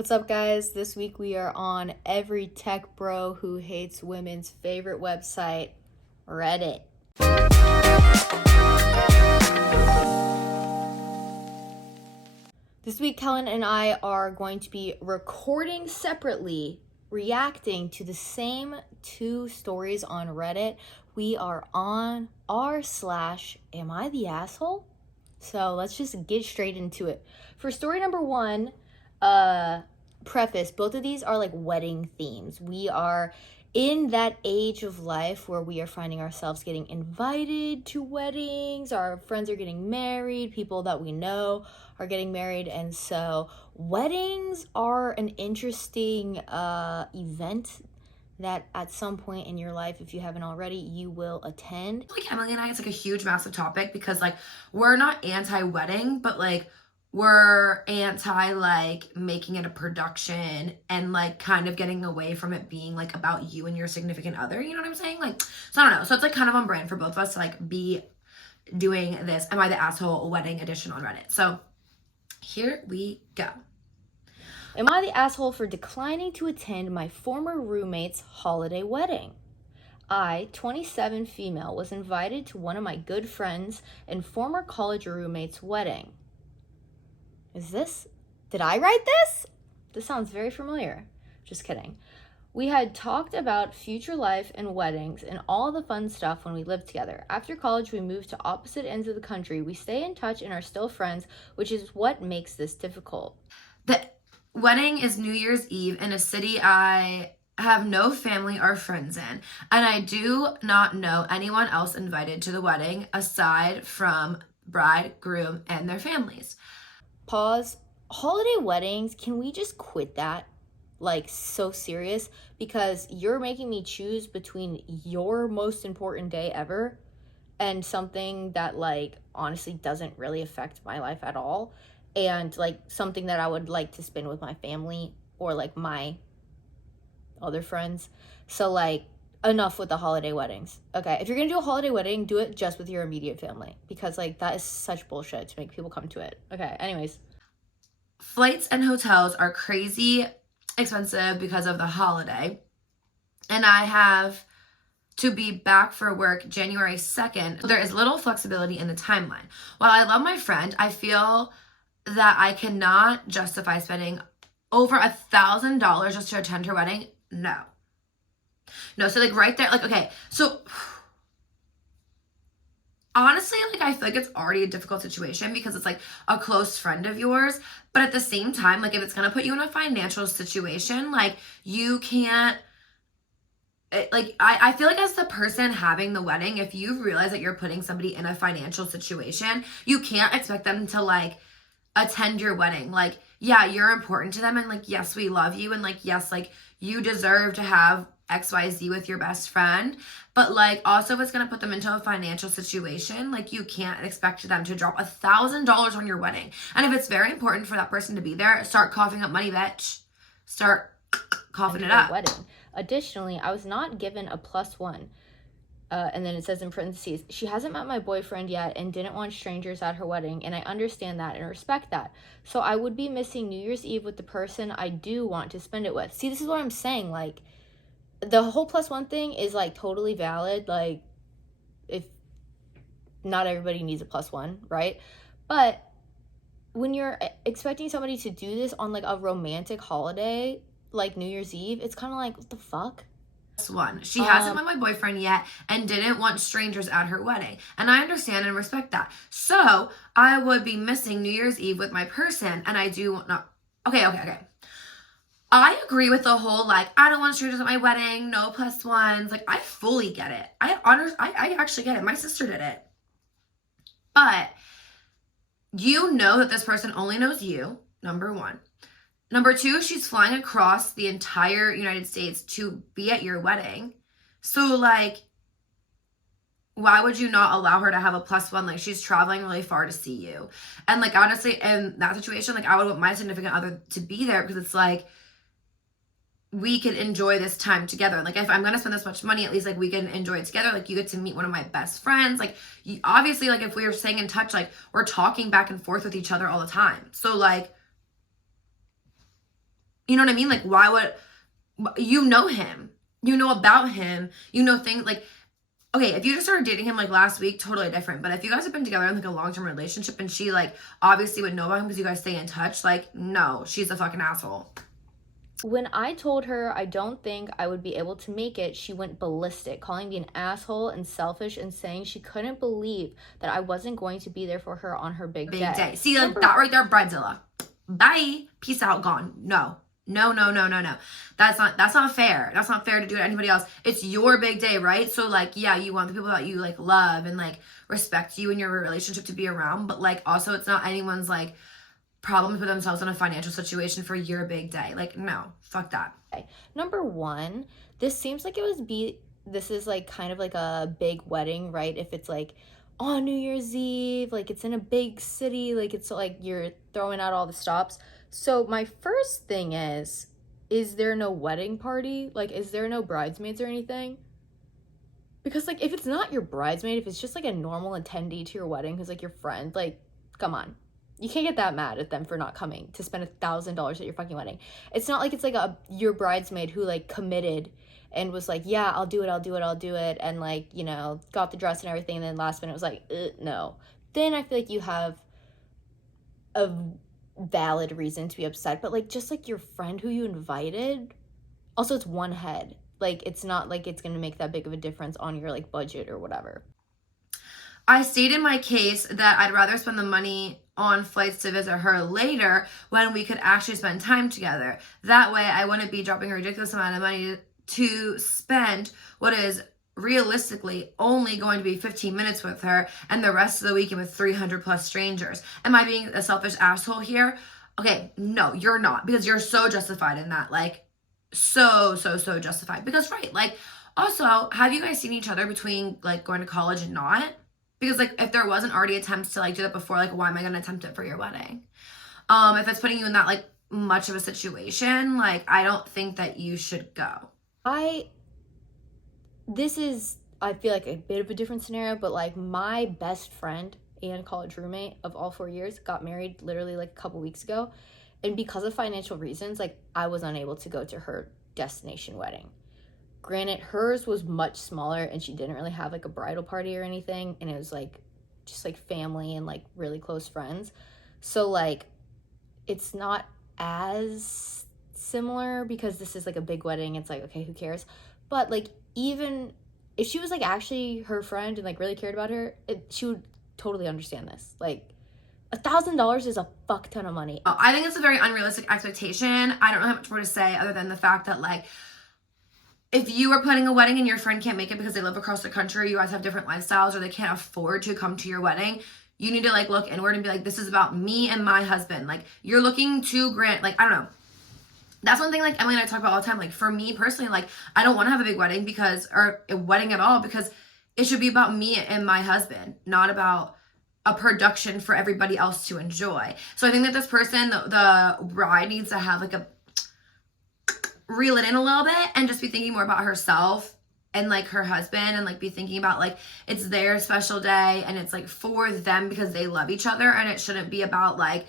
What's up, guys? This week we are on every tech bro who hates women's favorite website, Reddit. This week, Kellen and I are going to be recording separately, reacting to the same two stories on Reddit. We are on r/Am I the Asshole? So let's just get straight into it. For story number one, preface, both of these are like wedding themes. We are in that age of life where we are finding ourselves getting invited to weddings. Our friends are getting married, people that we know are getting married, and so weddings are an interesting event that at some point in your life, if you haven't already, you will attend. Like Emily and I, it's like a huge, massive topic because like we're not anti-wedding, but like we're anti like making it a production and like kind of getting away from it being like about you and your significant other. You know what I'm saying? Like, so I don't know. So it's like kind of on brand for both of us to like be doing this Am I the Asshole wedding edition on Reddit. So here we go. Am I the asshole for declining to attend my former roommate's holiday wedding? I, 27 female, was invited to one of my good friends and former college roommate's wedding. Did I write this? This sounds very familiar. Just kidding. We had talked about future life and weddings and all the fun stuff when we lived together. After college, we moved to opposite ends of the country. We stay in touch and are still friends, which is what makes this difficult. The wedding is New Year's Eve in a city I have no family or friends in, and I do not know anyone else invited to the wedding aside from bride, groom, and their families. Pause. Holiday weddings, can we just quit that? Like, so serious? Because you're making me choose between your most important day ever and something that, like, honestly doesn't really affect my life at all, and like something that I would like to spend with my family or like my other friends. So like, enough with the holiday weddings. Okay, if you're gonna do a holiday wedding, do it just with your immediate family, because like that is such bullshit to make people come to it. Okay, anyways. Flights and hotels are crazy expensive because of the holiday, and I have to be back for work January 2nd. So there is little flexibility in the timeline. While I love my friend, I feel that I cannot justify spending over $1,000 just to attend her wedding. No, so like right there, like, okay, so honestly, like, I feel like it's already a difficult situation because it's like a close friend of yours, but at the same time, like, if it's gonna put you in a financial situation, like, you can't, like, I feel like as the person having the wedding, if you realize that you're putting somebody in a financial situation, you can't expect them to like attend your wedding. Like, yeah, you're important to them, and like, yes, we love you, and like, yes, like, you deserve to have XYZ with your best friend, but like, also if it's gonna put them into a financial situation, like, you can't expect them to drop $1,000 on your wedding. And if it's very important for that person to be there, start coughing up money, bitch. Start coughing it up. Wedding. Additionally, I was not given a +1. And then it says in parentheses, she hasn't met my boyfriend yet and didn't want strangers at her wedding, and I understand that and respect that. So I would be missing New Year's Eve with the person I do want to spend it with. See, this is what I'm saying. Like, the whole +1 thing is like totally valid. Like, if not everybody needs a +1, right? But when you're expecting somebody to do this on like a romantic holiday, like New Year's Eve, it's kind of like, what the fuck? One, she hasn't met my boyfriend yet and didn't want strangers at her wedding, and I understand and respect that. So I would be missing New Year's Eve with my person, and I do not. Okay. I agree with the whole like, I don't want strangers at my wedding, no +1s. Like, I fully get it. I actually get it. My sister did it, but you know that this person only knows you. Number one. Number two, she's flying across the entire United States to be at your wedding. So, like, why would you not allow her to have a +1? Like, she's traveling really far to see you. And, like, honestly, in that situation, like, I would want my significant other to be there because it's like, we can enjoy this time together. Like, if I'm going to spend this much money, at least, like, we can enjoy it together. Like, you get to meet one of my best friends. Like, obviously, like, if we were staying in touch, like, we're talking back and forth with each other all the time. So, like, You know what I mean? Like, why would, you know him. You know about him. You know things, like, okay, if you just started dating him like last week, totally different. But if you guys have been together in like a long-term relationship and she like obviously would know about him because you guys stay in touch, like, no, she's a fucking asshole. When I told her I don't think I would be able to make it, she went ballistic, calling me an asshole and selfish and saying she couldn't believe that I wasn't going to be there for her on her big day. See, like that right there, bridezilla. Bye. Peace out, gone. No. No. That's not fair. That's not fair to do to anybody else. It's your big day, right? So like, yeah, you want the people that you like love and like respect you in your relationship to be around, but like also it's not anyone's like problems with themselves in a financial situation for your big day. Like, no, fuck that. Number one, this is like kind of like a big wedding, right? If it's like on New Year's Eve, like it's in a big city, like it's like you're throwing out all the stops. So my first thing is there no wedding party? Like, is there no bridesmaids or anything? Because like if it's not your bridesmaid, if it's just like a normal attendee to your wedding who's like your friend, like, come on. You can't get that mad at them for not coming to spend $1,000 at your fucking wedding. It's not like it's like your bridesmaid who like committed and was like, yeah, I'll do it, and like, you know, got the dress and everything, and then last minute was like, no. Then I feel like you have a valid reason to be upset, but like just like your friend who you invited, also it's one head. Like it's not like it's gonna make that big of a difference on your like budget or whatever. I stated my case that I'd rather spend the money on flights to visit her later when we could actually spend time together. That way I wouldn't be dropping a ridiculous amount of money to spend what is realistically only going to be 15 minutes with her and the rest of the weekend with 300 plus strangers. Am I being a selfish asshole here? Okay, no, you're not, because you're so justified in that. Like, so justified. Because, right, like, also, have you guys seen each other between, like, going to college and not? Because, like, if there wasn't already attempts to, like, do that before, like, why am I going to attempt it for your wedding? If it's putting you in that, like, much of a situation, like, I don't think that you should go. This is, I feel like, a bit of a different scenario, but, like, my best friend and college roommate of all 4 years got married literally, like, a couple weeks ago. And because of financial reasons, like, I was unable to go to her destination wedding. Granted, hers was much smaller and she didn't really have like a bridal party or anything, and it was like just like family and like really close friends. So like it's not as similar because this is like a big wedding. It's like, okay, who cares? But like even if she was like actually her friend and like really cared about her, she would totally understand this. Like $1,000 is a fuck ton of money. I think it's a very unrealistic expectation. I don't know how much more to say other than the fact that like if you are planning a wedding and your friend can't make it because they live across the country, you guys have different lifestyles, or they can't afford to come to your wedding, you need to like look inward and be like, this is about me and my husband. Like you're looking to grant, like, I don't know. That's one thing like Emily and I talk about all the time. Like for me personally, like I don't want to have a big wedding or a wedding at all, because it should be about me and my husband, not about a production for everybody else to enjoy. So I think that this person, the bride, needs to have like reel it in a little bit and just be thinking more about herself and like her husband, and like be thinking about like it's their special day and it's like for them because they love each other, and it shouldn't be about like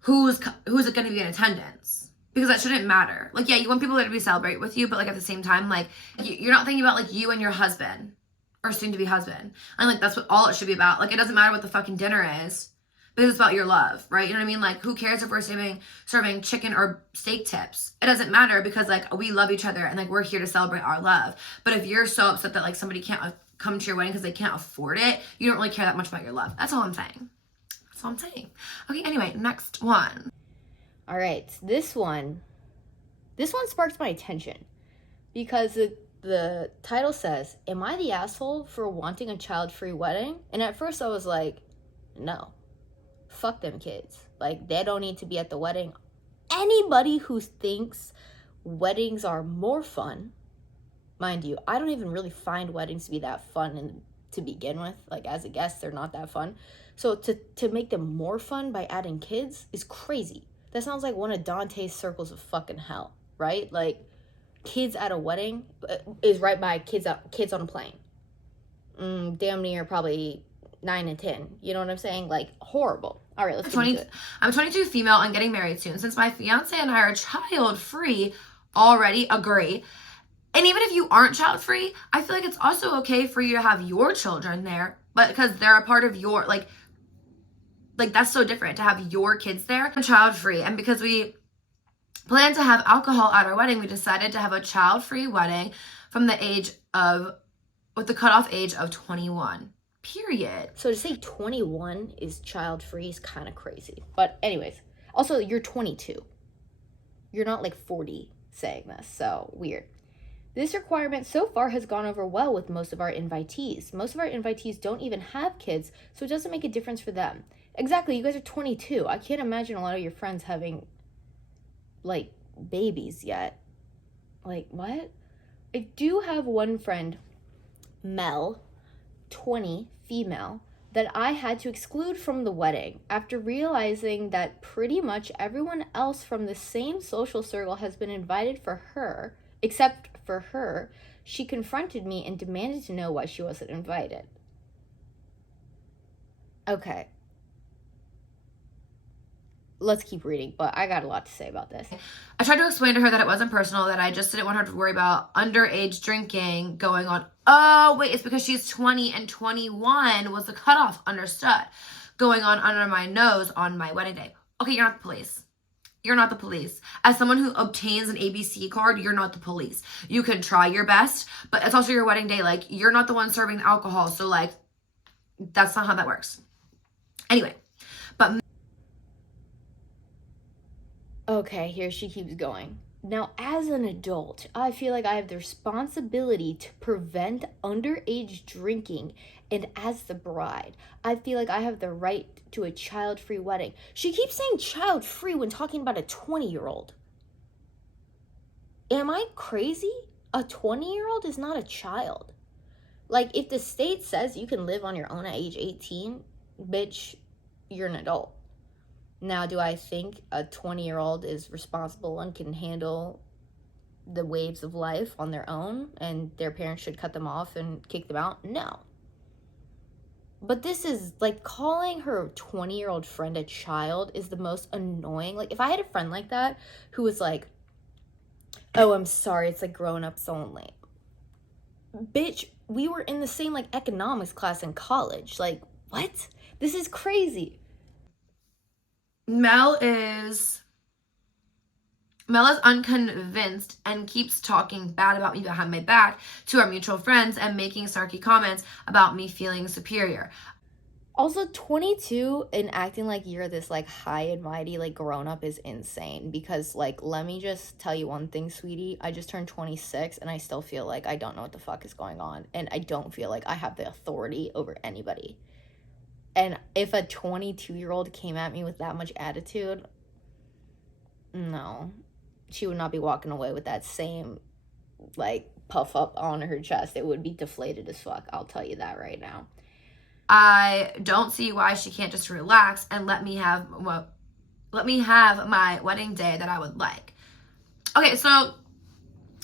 who's it going to be in attendance, because that shouldn't matter. Like, yeah, you want people there to be celebrate with you, but like at the same time, like you're not thinking about like you and your husband or soon to be husband, and like that's what all it should be about. Like it doesn't matter what the fucking dinner is, because it's about your love, right? You know what I mean? Like, who cares if we're serving chicken or steak tips? It doesn't matter, because, like, we love each other and, like, we're here to celebrate our love. But if you're so upset that, like, somebody can't come to your wedding because they can't afford it, you don't really care that much about your love. That's all I'm saying. Okay, anyway, next one. All right, this one sparks my attention because the title says, "Am I the asshole for wanting a child-free wedding?" And at first I was like, no. Fuck them kids. Like, they don't need to be at the wedding. Anybody who thinks weddings are more fun, mind you, I don't even really find weddings to be that fun to begin with. Like, as a guest, they're not that fun. So to make them more fun by adding kids is crazy. That sounds like one of Dante's circles of fucking hell, right? Like, kids at a wedding is right by kids on a plane. Damn near probably 9 and 10. You know what I'm saying? Like, horrible. All right, let's get into it. I'm 22 female and getting married soon. Since my fiance and I are child-free, already agree. And even if you aren't child-free, I feel like it's also okay for you to have your children there, but because they're a part of your, like that's so different to have your kids there. I'm child-free, and because we plan to have alcohol at our wedding, we decided to have a child-free wedding from with the cutoff age of 21. Period. So to say 21 is child-free is kind of crazy. But anyways, also you're 22. You're not like 40 saying this, so weird. This requirement so far has gone over well with most of our invitees. Most of our invitees don't even have kids, so it doesn't make a difference for them. Exactly, you guys are 22. I can't imagine a lot of your friends having, like, babies yet. Like, what? I do have one friend, Mel, 20, female, that I had to exclude from the wedding after realizing that pretty much everyone else from the same social circle has been invited for her, except for her. She confronted me and demanded to know why she wasn't invited. Okay. Let's keep reading, but I got a lot to say about this. I tried to explain to her that it wasn't personal, that I just didn't want her to worry about underage drinking going on. Oh, wait, it's because she's 20 and 21 was the cutoff, understood, going on under my nose on my wedding day. Okay, you're not the police. You're not the police. As someone who obtains an ABC card, you're not the police. You can try your best, but it's also your wedding day. Like, you're not the one serving the alcohol, so, like, that's not how that works. Anyway, but... Okay, here she keeps going. Now, as an adult, I feel like I have the responsibility to prevent underage drinking, and as the bride, I feel like I have the right to a child-free wedding. She keeps saying child-free when talking about a 20-year-old. Am I crazy? A 20-year-old is not a child. Like, if the state says you can live on your own at age 18, bitch, you're an adult. Now, do I think a 20-year-old is responsible and can handle the waves of life on their own and their parents should cut them off and kick them out? No. But this is, like, calling her 20-year-old friend a child is the most annoying. Like, if I had a friend like that who was like, oh, I'm sorry, it's like grown-ups only. Bitch, we were in the same, like, economics class in college. Like, what? This is crazy. Mel is unconvinced and keeps talking bad about me behind my back to our mutual friends and making snarky comments about me feeling superior. Also, 22 and acting like you're this, like, high and mighty, like, grown-up is insane. Because, like, let me just tell you one thing, sweetie. I just turned 26, and I still feel like I don't know what the fuck is going on. And I don't feel like I have the authority over anybody. And if a 22-year-old came at me with that much attitude, no. She would not be walking away with that same, like, puff up on her chest. It would be deflated as fuck. I'll tell you that right now. I don't see why she can't just relax and let me have my wedding day that I would like. Okay, so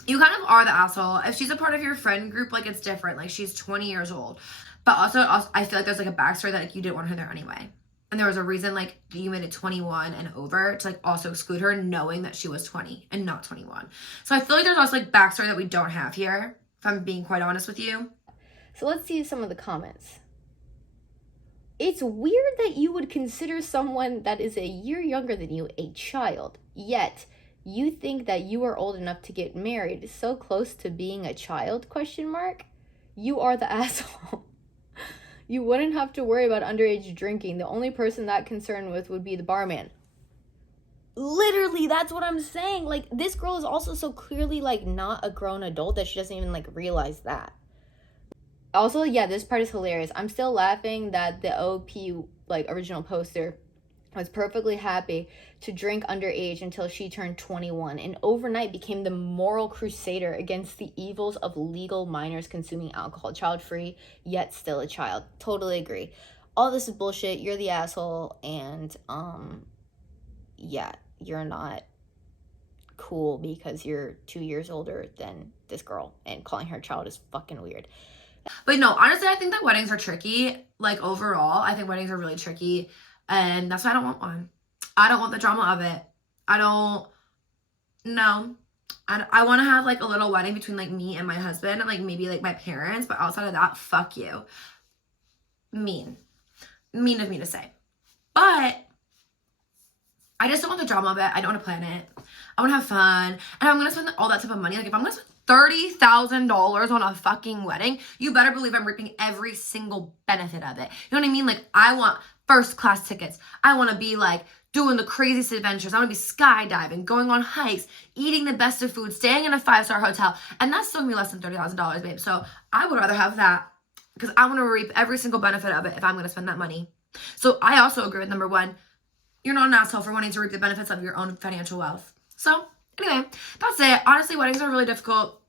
you kind of are the asshole. If she's a part of your friend group, like, it's different. Like, she's 20 years old. But also, I feel like there's, like, a backstory that, like, you didn't want her there anyway. And there was a reason, like, you made it 21 and over to, like, also exclude her knowing that she was 20 and not 21. So I feel like there's also, like, backstory that we don't have here, if I'm being quite honest with you. So let's see some of the comments. It's weird that you would consider someone that is a year younger than you a child, yet you think that you are old enough to get married, so close to being a child, ? You are the asshole. You wouldn't have to worry about underage drinking. The only person that concerned with would be the barman. Literally, that's what I'm saying. Like, this girl is also so clearly, like, not a grown adult that she doesn't even, like, realize that. Also, yeah, this part is hilarious. I'm still laughing that the OP, like, original poster was perfectly happy to drink underage until she turned 21 and overnight became the moral crusader against the evils of legal minors consuming alcohol, child-free, yet still a child. Totally agree. All this is bullshit. You're the asshole, and, yeah, you're not cool because you're 2 years older than this girl, and calling her a child is fucking weird. But no, honestly, I think that weddings are tricky. Like, overall, I think weddings are really tricky. And that's why I don't want one. I don't want the drama of it. I don't know. I want to have like a little wedding between like me and my husband and like maybe like my parents, but outside of that, fuck you. Mean of me to say. But I just don't want the drama of it. I don't want to plan it. I want to have fun. And I'm going to spend all that type of money. Like if I'm going to spend $30,000 on a fucking wedding, you better believe I'm reaping every single benefit of it. You know what I mean? Like I want first class tickets. I want to be like doing the craziest adventures. I want to be skydiving, going on hikes, eating the best of food, staying in a 5-star hotel. And that's still going to be less than $30,000, babe. So I would rather have that because I want to reap every single benefit of it if I'm going to spend that money. So I also agree with number one. You're not an asshole for wanting to reap the benefits of your own financial wealth. So anyway, that's it. Honestly, weddings are really difficult.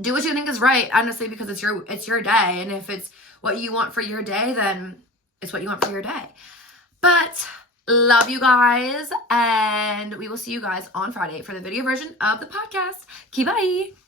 Do what you think is right, honestly, because it's your day. And if it's what you want for your day, then it's what you want for your day. But love you guys. And we will see you guys on Friday for the video version of the podcast. Okay, bye.